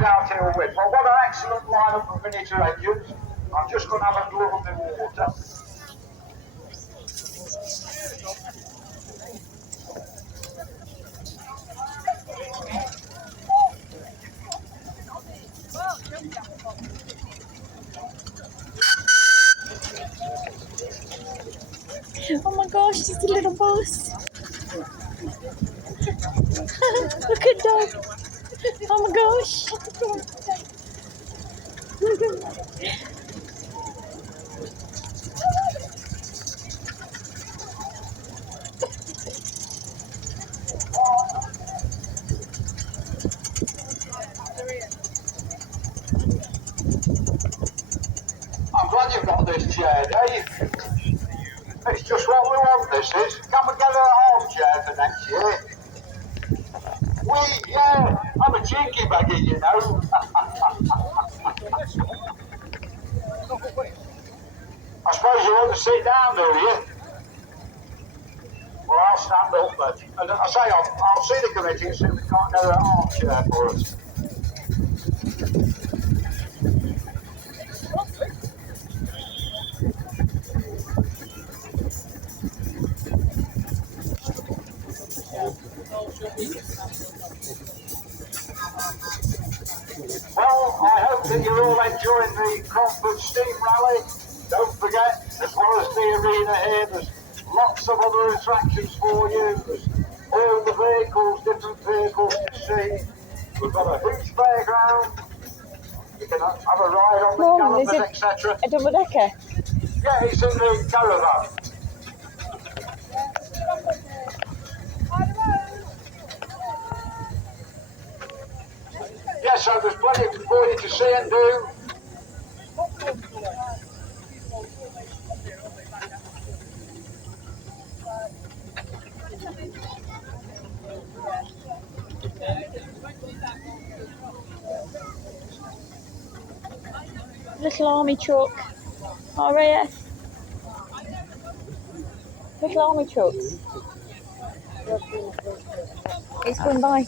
doubt he'll win. Well, what an excellent lineup of miniature engines. I'm just going to have a glove of my water. Oh my gosh, just a little bus. Look at dog. Oh my gosh. I'm glad you've got this chair, Dave. It's just what we want, this is. Can we get an armchair for next year? Yeah, I'm a cheeky baggy, you know. I suppose you want to sit down, do you? Well, I'll stand up then. And I say, I'll see the committee and see if we can't get an armchair for us. Well, I hope that you're all enjoying the Cromford Steam Rally. Don't forget, as well as the arena here, there's lots of other attractions for you. There's all the vehicles, different vehicles to see. We've got a huge fairground. You can have a ride on the calipers, etc. A double decker? Yeah, it's in the caravan. Yeah, so there's plenty for you to see and do. Little army truck. RAF. Little army trucks. It's going by.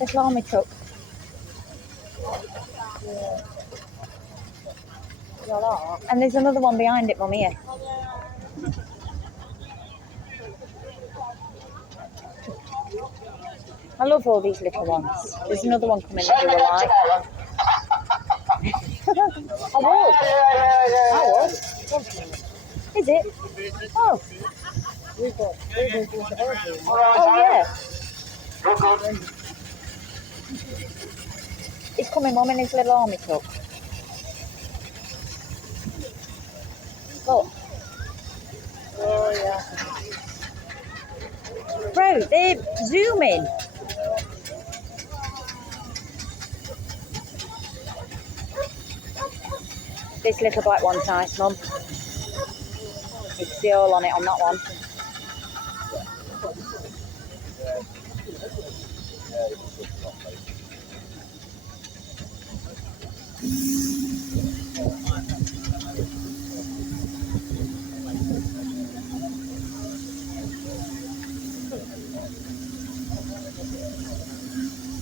Little army truck. And there's another one behind it, Mum, here. I love all these little ones. There's another one coming that you will like. I would. Yeah. I would. Is it? Oh. Oh, yeah. Good. He's coming, Mum, in his little army truck. Look. Oh, yeah. Bro, they're zooming. This little black one's nice, Mum. You can see all on it on that one.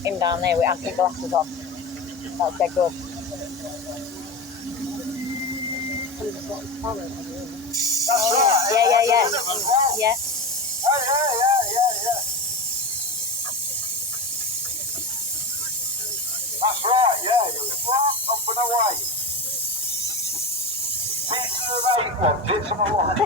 Him down there with acid glasses on. That's dead good. That's right. Yeah. Yeah. That's right, yeah. You're flat up and away. Pieces of 8 ones, it's on a lot.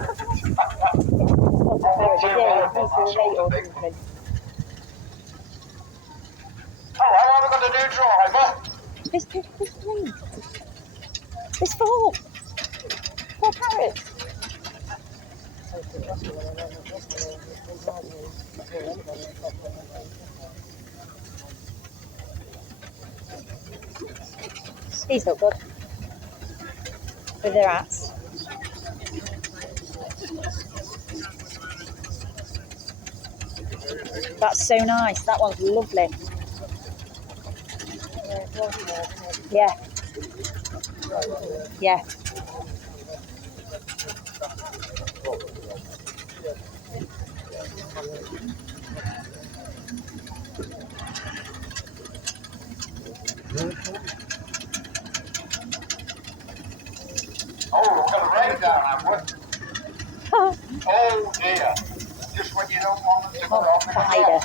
Hello, have we got a new driver? There's three. There's four. 4 parrots. These look good. With their hats. That's so nice. That one's lovely. Yeah. Yeah. Oh, cider.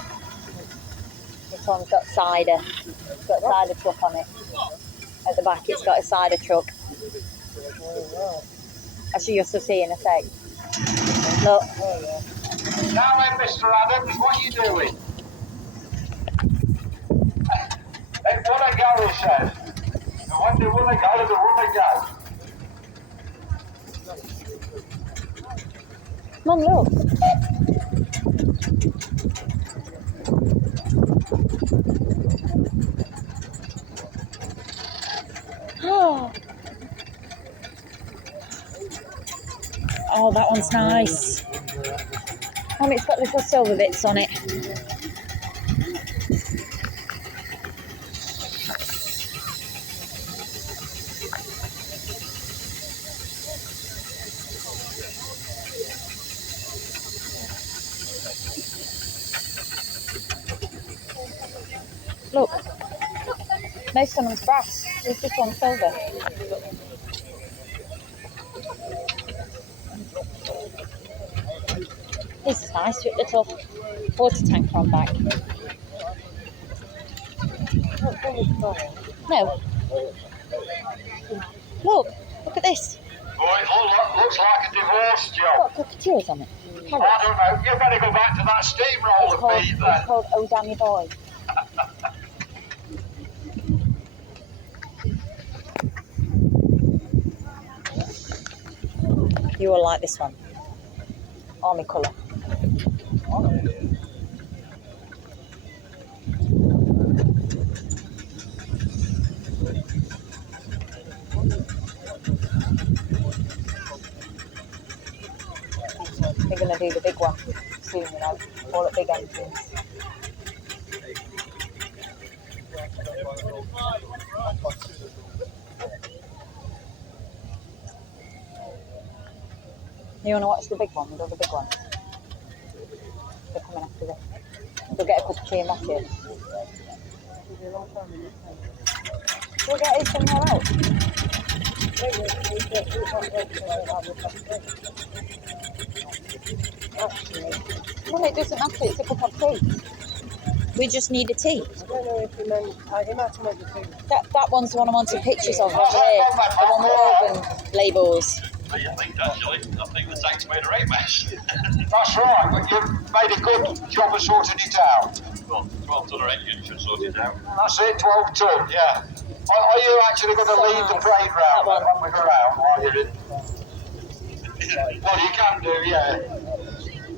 This one's got cider. It's got a cider truck on it. At the back, it's got a cider truck. I should just see in a sec. Look. Now then, Mr. Adams, what are you doing? Hey, what a go, he says. And when they want to go, they want to go. Mum, look. Oh, that one's nice. Mum, it's got little silver bits on it. Look, most of them's brass. There's this one silver. This is nice with little water tank on back. No. Look at this. Boy, it looks like a divorce job. Got cockatiels on it. I don't know. You better go back to that steamroller feed then. It's called Oh Damn Your Boy. You will like this one. Army colour. We're going to do the big one soon, you know, all at big engines. You want to watch the big one? We'll do the big one. They're coming after this. We'll get a cup of tea and watch it. We'll get it somewhere else. Well, it doesn't matter, it's a cup of tea. We just need a tea. I don't know if you meant, he might have meant the tea. That one's the one I wanted pictures of over there. The one with urban labels. I think actually, I think the tank's made a right mess. That's right, but you've made a good job of sorting it out. Well, 12-tonner engine should sort it out. That's it, 12 ton, yeah. Are you actually going to So lead the nice. parade round That when we go round while you're in? Well, you can do, yeah.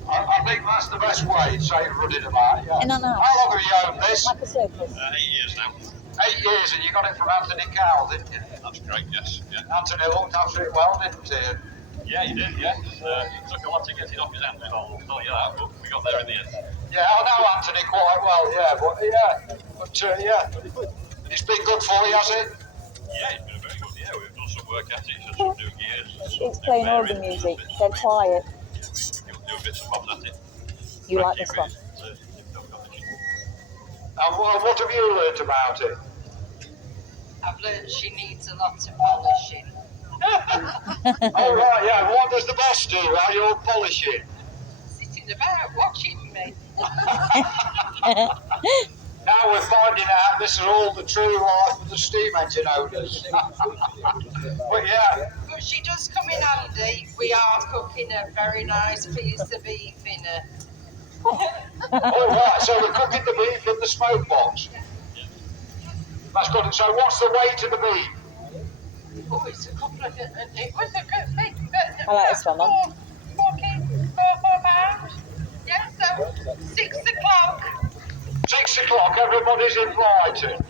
I think that's the best way, say running about, yeah. Isn't that nice? How long have you owned this? Like a circus. 8 years now. 8 years, and you got it from Anthony Cowell, didn't you? That's great, yes. Yeah, Anthony looked after it well, didn't he? yeah he did, yeah. It took a lot to get it off his hands, I'll tell you that, but we got there in the end. Yeah, I know Anthony quite well, yeah, yeah. It's been good for you, has it? Yeah, it's been a very good year. We've done some work at it, some new gears. It's playing all the music, dead quiet. New bits and bobs at it. You like this one? And what have you learnt about it? I've learned she needs a lot of polishing. Oh, right, yeah. What does the boss do while you're polishing? Sitting about watching me. Now we're finding out this is all the true life of the steam engine owners. But yeah, But she does come in handy. We are cooking a very nice piece of beef in her. all right, so we're cooking the beef in the smoke box. That's good. So what's the weight of the beef? Oh, it's a couple of, it was a good thing. I like this one, Mum. 4 pounds. Yeah, so 6 o'clock. 6 o'clock, everybody's invited.